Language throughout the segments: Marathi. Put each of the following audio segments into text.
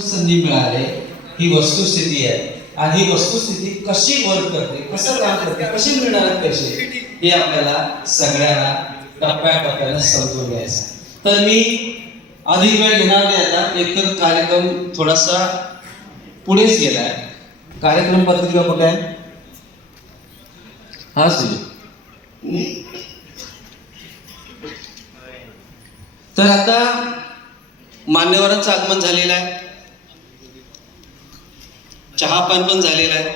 संधी मिळाली ही वस्तुस्थिती आहे आणि ही वस्तुस्थिती कशी वर्क करते, कसं काम करते, कशी मिळणार पैसे हे आपल्याला सगळ्यांना टप्प्याटप्प्याने समजून घ्यायचं. तर मी अधिक वेळ घेणार नाही आता, एकतर कार्यक्रम थोडासा पुढेच गेलाय. कार्यक्रम पत्रिका कुठे आहे? हा सुजय. तर आता मान्यवरांचं आगमन झालेलं आहे, चहापान पण झालेला आहे.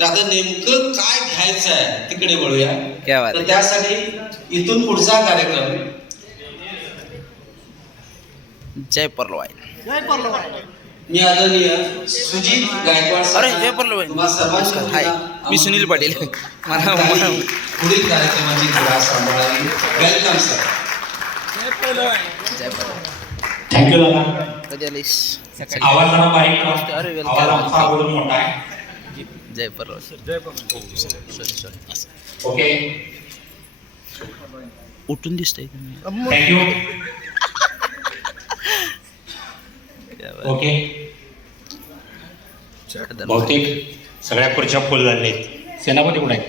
तर आता नेमकं काय घ्यायचं आहे तिकडे वळूया. तर त्यासाठी इथून पुढचा कार्यक्रम जय परलवाई. मी आदरणीय सुजित गायकवाड अरे जय परलवाई. हाय, मी सुनील पाटील. पुढील कार्यक्रमाची धुरा सांभाळावी. Welcome sir. जय परलवाई. थँक्यू दादा. कधी आलीस? आवाज जरा बारीक करा. आवाज आमचा अगोदर मोठा आहे. जय परलवाई. जय परलवाई. सॉरी. ओके, उठून दिसतंय. थँक्यू. ओके, बहुतेक सगळ्या खुर्च्या फुल झालेल्या आहेत. सेनापती कुठे आहेत?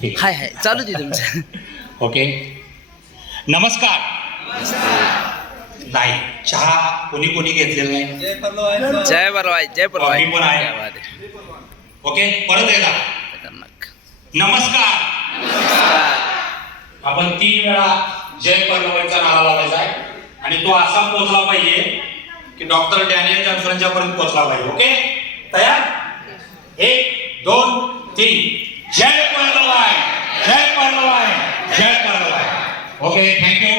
ठीक. हाय हाय, चालू दे तुमचं. ओके, नमस्कार. नाही, चहा कोणी कोणी घेतलेला नाही. जय परलवाई. जय परलवाई. कॉफी पण आहे. क्या बात आहे. ओके, परत एकदा खतरनाक. नमस्कार. आपण 3 वेळा जय परलवाईचा नारा लावायचा आहे आणि तो असा पोहोचला पाहिजे की डॉक्टर डॅनियल जॉन्सनच्या पर्यंत पोहोचला पाहिजे. ओके, तयार? 1 2 3. जय परलवाई, जय परलवाई, जय परलवाई. Okay, thank you.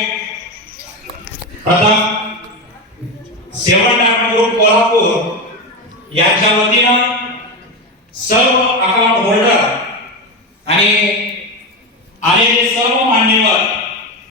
प्रथम सेवन ग्रुप कोल्हापूर यांच्या वतीनं सर्व अकाउंट होल्डर आणि आलेले सर्व मान्यवर